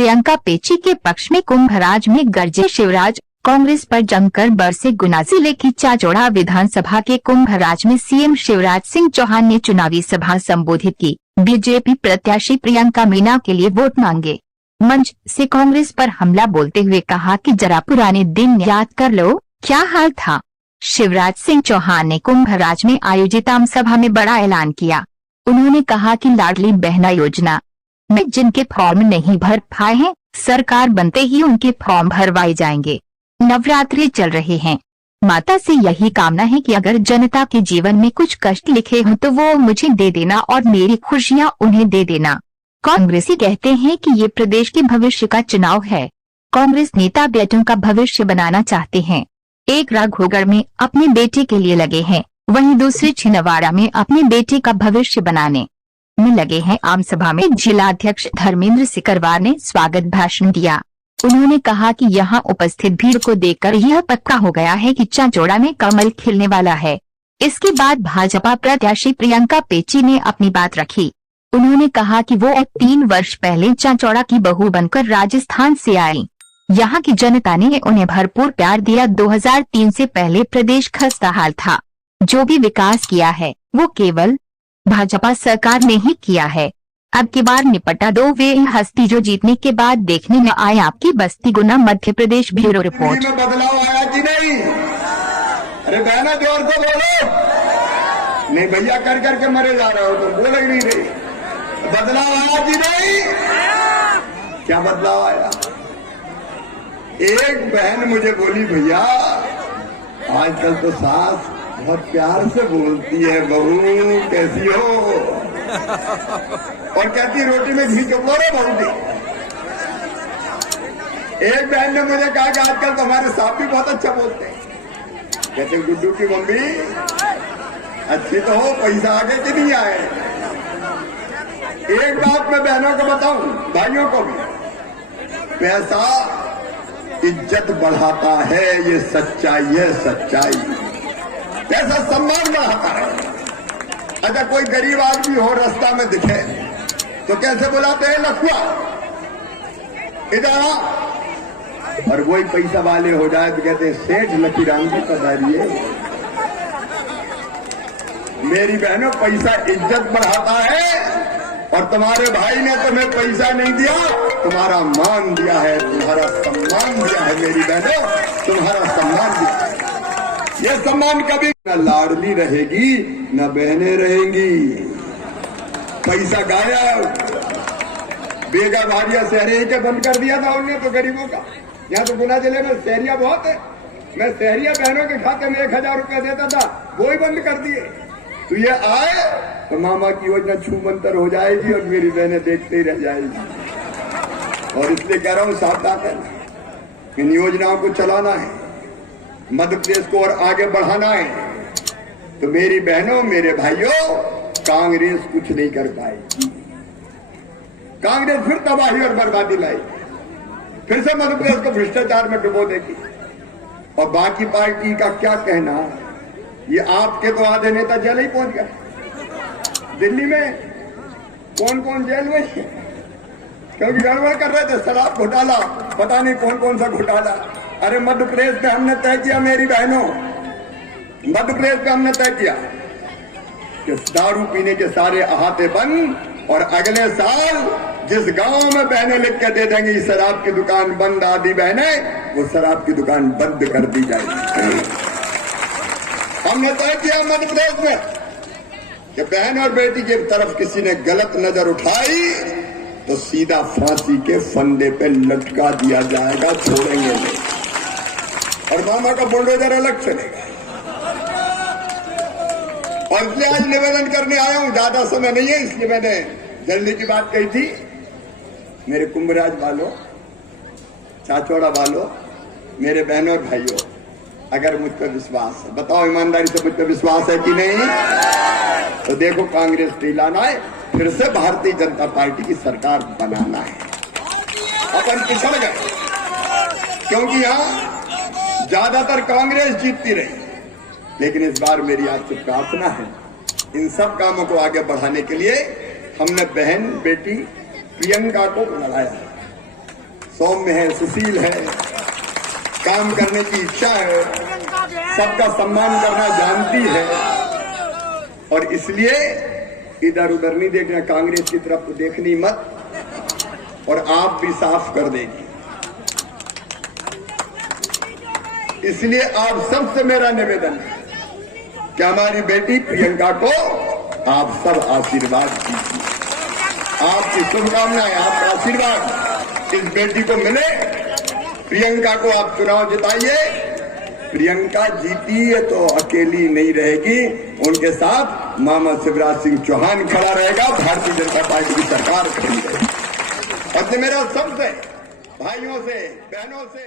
प्रियंका पेची के पक्ष में कुंभराज में गरजे शिवराज। कांग्रेस पर जमकर बरसे गुना जिले की चाचौड़ा विधानसभा के कुंभराज में सीएम शिवराज सिंह चौहान ने चुनावी सभा संबोधित की। बीजेपी प्रत्याशी प्रियंका मीना के लिए वोट मांगे। मंच से कांग्रेस पर हमला बोलते हुए कहा कि जरा पुराने दिन याद कर लो, क्या हाल था। शिवराज सिंह चौहान ने कुंभराज में आयोजित आम सभा में बड़ा ऐलान किया। उन्होंने कहा कि लाडली बहना योजना में जिनके फॉर्म नहीं भर पाए हैं, सरकार बनते ही उनके फॉर्म भरवाए जाएंगे। नवरात्रि चल रहे हैं, माता से यही कामना है कि अगर जनता के जीवन में कुछ कष्ट लिखे हों तो वो मुझे दे देना और मेरी खुशियां उन्हें दे देना। कांग्रेसी कहते हैं कि ये प्रदेश के भविष्य का चुनाव है। कांग्रेस नेता बेटों का भविष्य बनाना चाहते हैं। एक राघोगढ़ में अपने बेटे के लिए लगे हैं, वहीं दूसरे छिंदवाड़ा में अपने बेटे का भविष्य बनाने में लगे हैं। आम सभा में जिलाध्यक्ष धर्मेंद्र सिकरवार ने स्वागत भाषण दिया। उन्होंने कहा कि यहां उपस्थित भीड़ को देखकर यह पक्का हो गया है कि चाचौड़ा में कमल खिलने वाला है। इसके बाद भाजपा प्रत्याशी प्रियंका पेची ने अपनी बात रखी। उन्होंने कहा कि वो 3 वर्ष पहले चाचौड़ा की बहू बनकर राजस्थान से आई। यहाँ की जनता ने उन्हें भरपूर प्यार दिया। 2003 से पहले प्रदेश खस्ताहाल था। जो भी विकास किया है वो केवल भाजपा सरकार ने ही किया है। अब की बार निपटा दो वे हस्ती जो जीतने के बाद देखने न आए आपकी बस्ती गुना। Madhya Pradesh bureau report. में बदलाव आया कि नहीं? अरे बहना जोर से बोलो। नहीं भैया कर करके मरे जा रहे हो, तुम बोल ही नहीं रही। बदलाव आया कि नहीं? क्या बदलाव आया? एक बहन मुझे बोली, भैया आजकल तो सास बहुत प्यार से बोलती है, बहू कैसी हो, और कहती रोटी में घी चोपड़ो रे बहू। एक बहन ने मुझे कहा कि आजकल तो हमारे साहब भी बहुत अच्छा बोलते हैं। कहते गुड्डू की मम्मी अच्छी तो हो, पैसा आगे कि नहीं आए। एक बात मैं बहनों को बताऊं, भाइयों को भी, पैसा इज्जत बढ़ाता है, ये सच्चाई है, सच्चाई। पैसा सम्मान बढ़ाता है। अच्छा कोई गरीब आदमी हो रास्ता में दिखे तो कैसे बुलाते हैं? लखुआ, इधर आ। और वही पैसा वाले हो जाए तो कहते हैं सेठ लकीराम जी पधारिए। मेरी बहनों, पैसा इज्जत बढ़ाता है। और तुम्हारे भाई ने तुम्हें पैसा नहीं दिया, तुम्हारा मान दिया है, तुम्हारा सम्मान दिया है। मेरी बहनों, तुम्हारा सम्मान दिया है। ये सम्मान कभी न लाडली रहेगी न बहनें रहेंगी। पैसा गायब। बेगा भारिया शहरे के बंद कर दिया था उन्होंने तो गरीबों का। यहाँ तो गुना जिले में शहरिया बहुत है। मैं शहरिया बहनों के खाते में 1000 रुपया देता था, वो ही बंद कर दिए। तो ये आए तो मामा की योजना छूमंतर हो जाएगी और मेरी बहनें देखते ही रह जाएगी। और इसलिए कह रहा हूं सावधान, इन योजनाओं को चलाना है, मध्य प्रदेश को और आगे बढ़ाना है। तो मेरी बहनों, मेरे भाइयों, कांग्रेस कुछ नहीं कर पाएगी। कांग्रेस फिर तबाही और बर्बादी लाएगी, फिर से मध्य प्रदेश को भ्रष्टाचार में डुबो देगी। और बाकी पार्टी का क्या कहना, ये आपके तो आधे नेता जेल ही पहुंच गए। दिल्ली में कौन कौन जेल में, क्योंकि गड़बड़ कर रहे थे, शराब घोटाला, पता नहीं कौन कौन सा घोटाला। अरे मध्य प्रदेश में हमने तय किया, मेरी बहनों, मध्य प्रदेश में हमने तय किया कि दारू पीने के सारे अहाते बंद। और अगले साल जिस गांव में बहनें लिख के दे देंगी शराब की दुकान बंद, आदि बहनें, वो शराब की दुकान बंद कर दी जाएगी। हमने तय किया मध्य प्रदेश में कि बहन और बेटी की तरफ किसी ने गलत नजर उठाई तो सीधा फांसी के फंदे पे लटका दिया जाएगा, छोड़ेंगे नहीं। और मामा का बुलडोजर अलग चलेगा। और इसलिए आज निवेदन करने आया हूं, ज्यादा समय नहीं है इसलिए मैंने जल्दी की बात कही थी। मेरे कुंभराज वालों, चाचौड़ा वालों, मेरे बहनों और भाइयों, अगर मुझ पर विश्वास है, बताओ ईमानदारी से मुझ पर विश्वास है कि नहीं? तो देखो कांग्रेस नहीं लाना है, फिर से भारतीय जनता पार्टी की सरकार बनाना है। अपन पिछड़ गए क्योंकि यहां ज्यादातर कांग्रेस जीतती रही। लेकिन इस बार मेरी आपसे प्रार्थना है, इन सब कामों को आगे बढ़ाने के लिए हमने बहन बेटी प्रियंका को लड़ाया है। सौम्य है, सुशील है, काम करने की इच्छा है, सबका सम्मान करना जानती है। और इसलिए इधर उधर नहीं देखना, कांग्रेस की तरफ तो देखनी मत, और आप भी साफ कर देगी। इसलिए आप सबसे मेरा निवेदन है कि हमारी बेटी प्रियंका को आप सब आशीर्वाद दीजिए। आपकी शुभकामनाएं, आपका आशीर्वाद इस बेटी को मिले। प्रियंका को आप चुनाव जिताइए। प्रियंका जीती है तो अकेली नहीं रहेगी, उनके साथ मामा शिवराज सिंह चौहान खड़ा रहेगा, भारतीय जनता पार्टी की सरकार खड़ी रहेगी। और मेरा सबसे भाइयों से, बहनों से